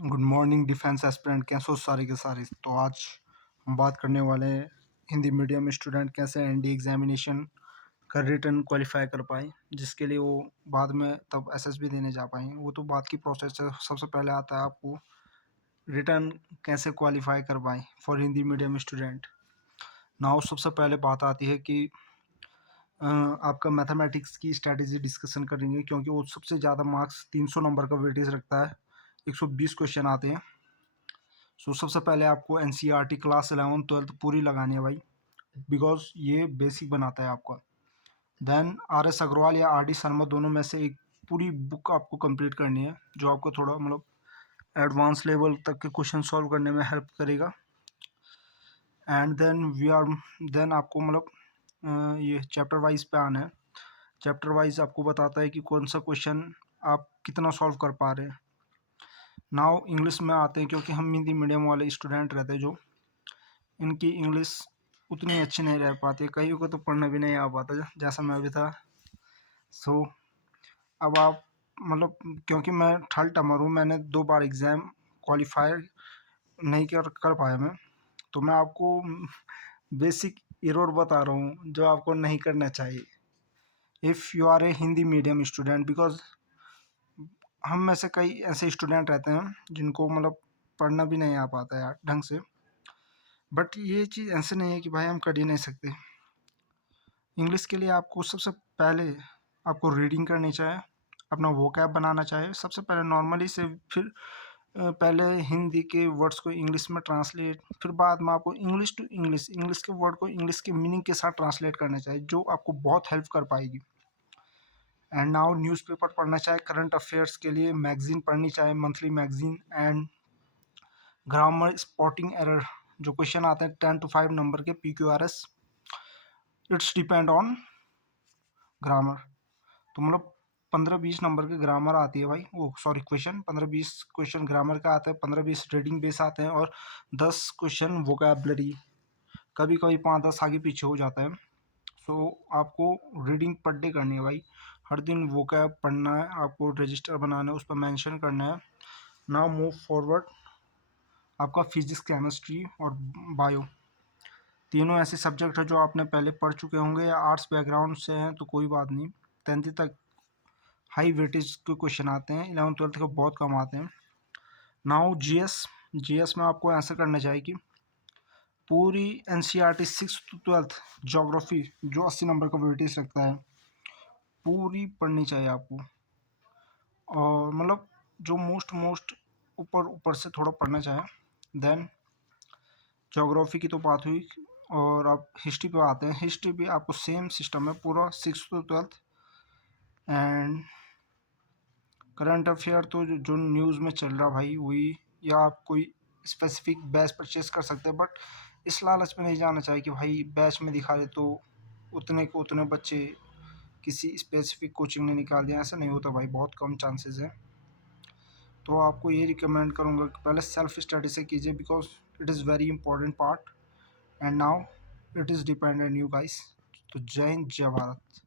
Good morning defence aspirant, कैसे हो सारे के सारे। तो आज हम बात करने वाले हैं हिंदी मीडियम स्टूडेंट कैसे एनडी एग्जामिनेशन का रिटर्न क्वालिफाई कर पाए, जिसके लिए वो बाद में तब एसएसबी देने जा पाए। वो तो बात की प्रोसेस है। सबसे पहले आता है आपको रिटर्न कैसे क्वालिफाई कर पाए for Hindi medium student. Now सबसे पहले बात आती है कि आपका मैथमेटिक्स की स्ट्रैटेजी डिस्कशन करेंगे, क्योंकि वो सबसे ज़्यादा मार्क्स 300 नंबर का वेटेज रखता है। 120 क्वेश्चन आते हैं। सो सबसे पहले आपको एनसीईआरटी क्लास 11 12 पूरी लगानी है भाई, बिकॉज ये बेसिक बनाता है आपका। देन आर एस अग्रवाल या आर डी शर्मा दोनों में से एक पूरी बुक आपको कंप्लीट करनी है, जो आपको थोड़ा मतलब एडवांस लेवल तक के क्वेश्चन सॉल्व करने में हेल्प करेगा। एंड देन आपको मतलब ये चैप्टर वाइज पे आना है। चैप्टर वाइज आपको बताता है कि कौन सा क्वेश्चन आप कितना सॉल्व कर पा रहे हैं। नाउ इंग्लिश में आते हैं, क्योंकि हम हिंदी मीडियम वाले स्टूडेंट रहते हैं जो इनकी इंग्लिश उतनी अच्छी नहीं रह पाती, कईयों को तो पढ़ना भी नहीं आ पाता, जैसा मैं भी था। सो अब आप मतलब, क्योंकि मैं थर्ड टर्मर हूँ, मैंने 2 बार एग्ज़ाम क्वालिफाई नहीं कर पाया मैं, तो मैं आपको बेसिक एरर बता रहा हूँ जो आपको नहीं करना चाहिए if you are a Hindi medium student. Because हम में से कई ऐसे स्टूडेंट रहते हैं जिनको मतलब पढ़ना भी नहीं आ पाता है यार ढंग से। बट ये चीज़ ऐसे नहीं है कि भाई हम कर ही नहीं सकते। इंग्लिश के लिए आपको सबसे पहले आपको रीडिंग करनी चाहिए, अपना वोकैब बनाना चाहिए सबसे पहले नॉर्मली से। फिर पहले हिंदी के वर्ड्स को इंग्लिश में ट्रांसलेट, फिर बाद में आपको इंग्लिश टू इंग्लिश के वर्ड को इंग्लिश के मीनिंग के साथ ट्रांसलेट करना चाहिए, जो आपको बहुत हेल्प कर पाएगी। एंड नाउ न्यूज़पेपर पढ़ना चाहिए करंट अफेयर्स के लिए, मैगजीन पढ़नी चाहिए, monthly magazine. And grammar spotting error जो क्वेश्चन आते हैं 10 to 5 नंबर के PQRS, it's depend on grammar. तो मतलब 15-20 नंबर के ग्रामर आती है भाई, वो सॉरी क्वेश्चन 15-20 क्वेश्चन ग्रामर का आता है, 15-20 रीडिंग बेस आते हैं और 10 क्वेश्चन वोकैबलरी, कभी कभी 5-10 आगे पीछे हो जाता है। सो आपको रीडिंग पर डे करनी है भाई, हर दिन वोकैब पढ़ना है, आपको रजिस्टर बनाना है, उस पर मेंशन करना है। नाउ मूव फॉरवर्ड, आपका फिजिक्स केमिस्ट्री और बायो तीनों ऐसे सब्जेक्ट है जो आपने पहले पढ़ चुके होंगे, या आर्ट्स बैकग्राउंड से हैं तो कोई बात नहीं। 10th तक हाई वेटेज के क्वेश्चन आते हैं, 11th-12th के बहुत कम आते हैं। नाउ जीएस में आपको ऐसा करना चाहिए कि पूरी NCERT 6th to 12th geography जो 80 नंबर का वेटेज रखता है, पूरी पढ़नी चाहिए आपको। और मतलब जो मोस्ट ऊपर ऊपर से थोड़ा पढ़ना चाहिए। देन ज्योग्राफी की तो बात हुई, और अब हिस्ट्री पे आते हैं। हिस्ट्री भी आपको सेम सिस्टम है पूरा 6th to 12th। And current affair तो जो न्यूज़ में चल रहा भाई वही, या आप कोई स्पेसिफिक बैच परचेस कर सकते हैं। बट इस लालच में नहीं जाना चाहिए कि भाई बैच में दिखा रहे तो उतने को उतने बच्चे किसी स्पेसिफिक कोचिंग ने निकाल दिया, ऐसा नहीं होता भाई, बहुत कम चांसेस है। तो आपको ये रिकमेंड करूँगा कि पहले सेल्फ स्टडी से कीजिए, because it is very important part. And now it is depend on you guys. तो जय हिंद, जय भारत।